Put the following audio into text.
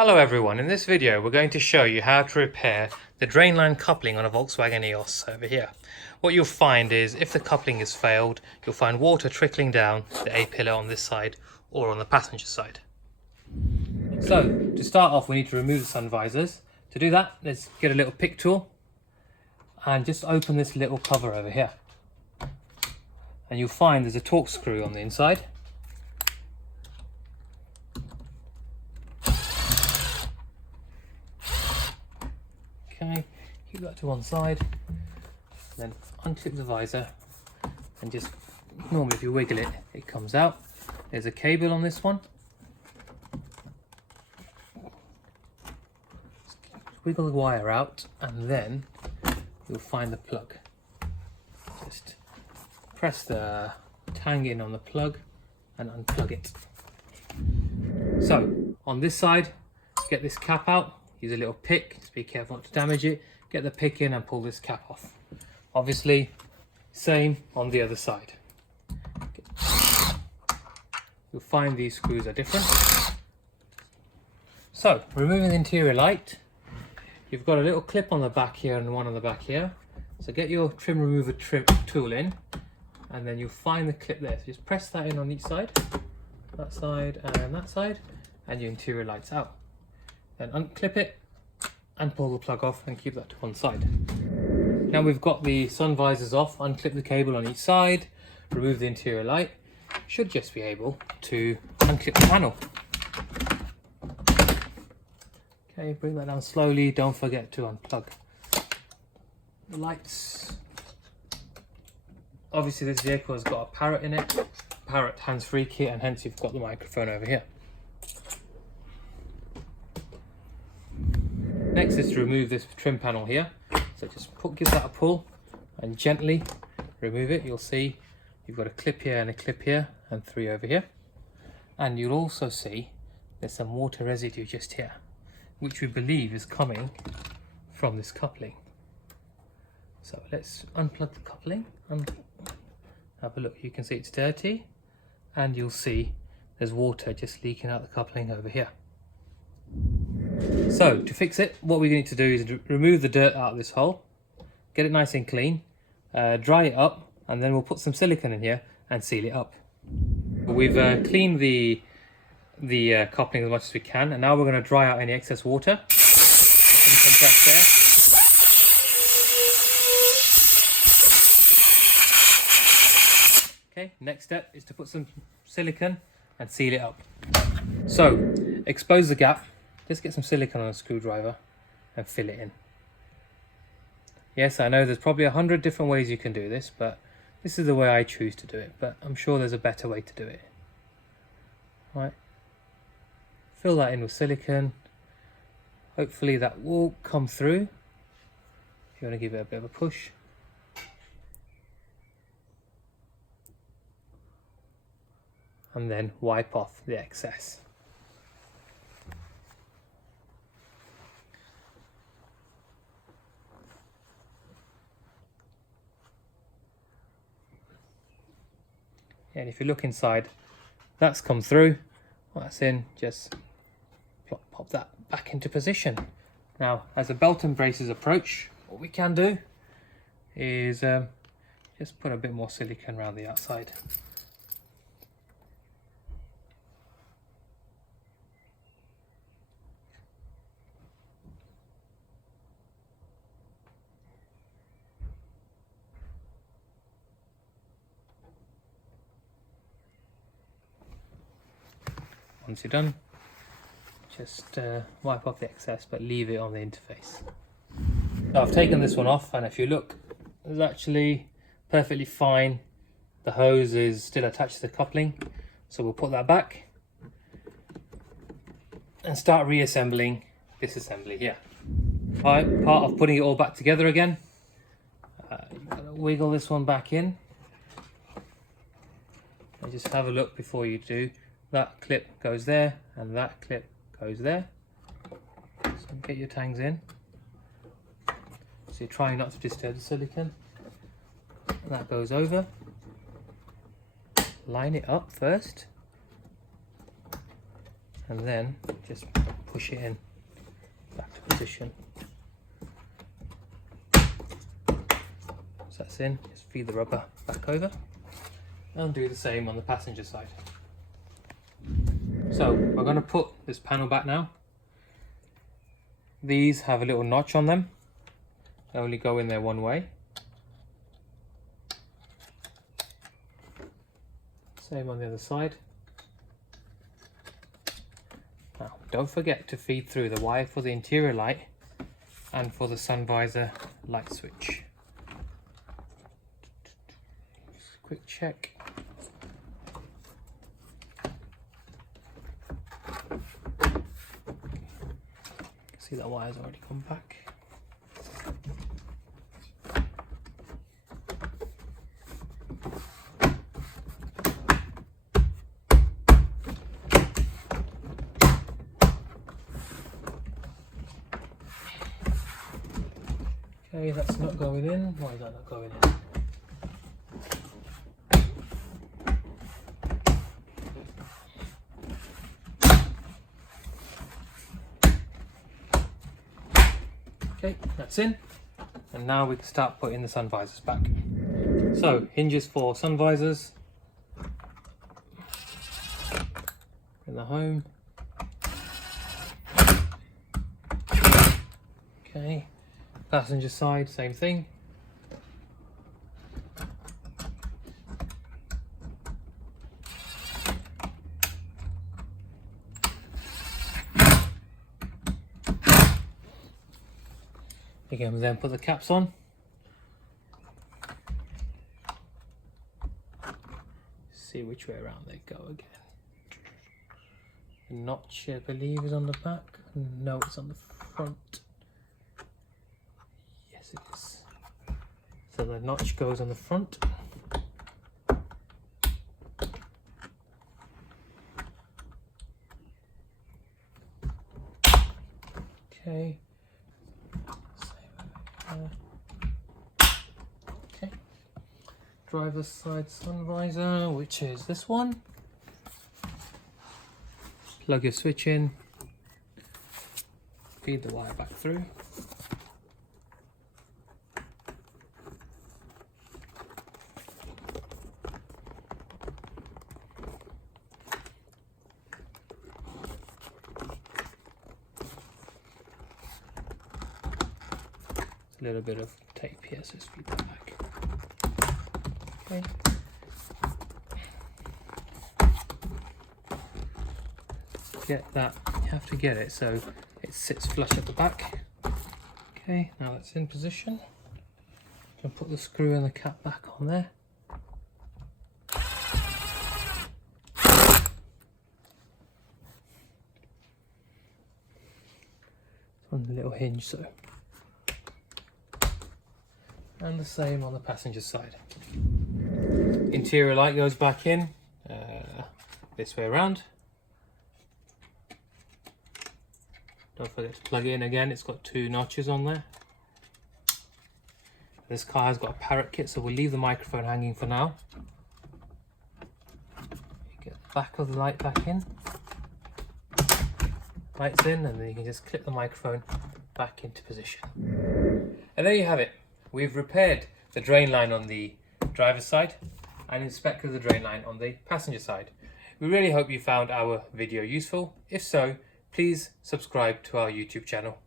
Hello everyone, in this video we're going to show you how to repair the drainline coupling on a Volkswagen EOS over here. What you'll find is if the coupling has failed, you'll find water trickling down the A-pillar on this side or on the passenger side. So to start off we need to remove the sun visors. To do that, let's get a little pick tool and just open this little cover over here. And you'll find there's a torque screw on the inside. Okay, keep that to one side, then unclip the visor and just normally if you wiggle it, it comes out. There's a cable on this one. Just wiggle the wire out and then you'll find the plug. Just press the tang in on the plug and unplug it. So on this side, get this cap out. Use a little pick, just be careful not to damage it. Get the pick in and pull this cap off. Obviously, same on the other side. You'll find these screws are different. So, removing the interior light, you've got a little clip on the back here and one on the back here. So get your trim remover tool in, and then you'll find the clip there. So just press that in on each side, that side, and your interior light's out. Then unclip it and pull the plug off and keep that to one side. Now we've got the sun visors off, unclip the cable on each side, remove the interior light. Should just be able to unclip the panel. Okay, bring that down slowly, don't forget to unplug the lights. Obviously this vehicle has got a Parrot in it, Parrot hands-free kit, and hence you've got the microphone over here. Next is to remove this trim panel here. So just give that a pull and gently remove it. You'll see you've got a clip here and a clip here and three over here. And you'll also see there's some water residue just here, which we believe is coming from this coupling. So let's unplug the coupling and have a look. You can see it's dirty and you'll see there's water just leaking out the coupling over here. So to fix it, what we need to do is remove the dirt out of this hole, get it nice and clean, dry it up, and then we'll put some silicone in here and seal it up. We've cleaned the coupling as much as we can, and now we're going to dry out any excess water. Put some compressed air. Okay, next step is to put some silicone and seal it up. So expose the gap. Just get some silicone on a screwdriver and fill it in. Yes, I know there's probably 100 different ways you can do this, but this is the way I choose to do it, but I'm sure there's a better way to do it. Right. Fill that in with silicone. Hopefully that will come through. If you want to give it a bit of a push. And then wipe off the excess. And if you look inside, that's come through. Well, that's in, just pop that back into position. Now, as the belt and braces approach, what we can do is just put a bit more silicone around the outside. Once you're done, just wipe off the excess, but leave it on the interface. So I've taken this one off, and if you look, it's actually perfectly fine. The hose is still attached to the coupling, so we'll put that back and start reassembling this assembly here. Part of putting it all back together again, you've got to wiggle this one back in, and just have a look before you do. That clip goes there and that clip goes there. So get your tangs in. So you're trying not to disturb the silicone. That goes over. Line it up first. and then just push push it in back to position. So that's in, just feed the rubber back over and do the same on the passenger side. So we're going to put this panel back now. These have a little notch on them. They only go in there one way. Same on the other side. Now, don't forget to feed through the wire for the interior light and for the sun visor light switch. Just a quick check. See that wire's already come back. Okay, that's not going in. Why is that not going in? Okay, that's in. And now we can start putting the sun visors back. So, hinges for sun visors. In the home. Okay. Passenger side, same thing. Again, then put the caps on. See which way around they go again. The notch, I believe, is on the back. No, it's on the front. Yes, it is. So the notch goes on the front. Okay. Okay. Driver's side sun visor, which is this one. Plug your switch in. Feed the wire back through. A little bit of tape here, so just feed that back. Okay. Get that, you have to get it so it sits flush at the back. Okay, now that's in position. You can put the screw and the cap back on there. It's on the little hinge, so. And the same on the passenger side. Interior light goes back in this way around. Don't forget to plug it in again, it's got two notches on there. This car has got a parrot kit, so we'll leave the microphone hanging for now. You get the back of the light back in. Light's in, and then you can just clip the microphone back into position. And there you have it. We've repaired the drain line on the driver's side and inspected the drain line on the passenger side. We really hope you found our video useful. If so, please subscribe to our YouTube channel.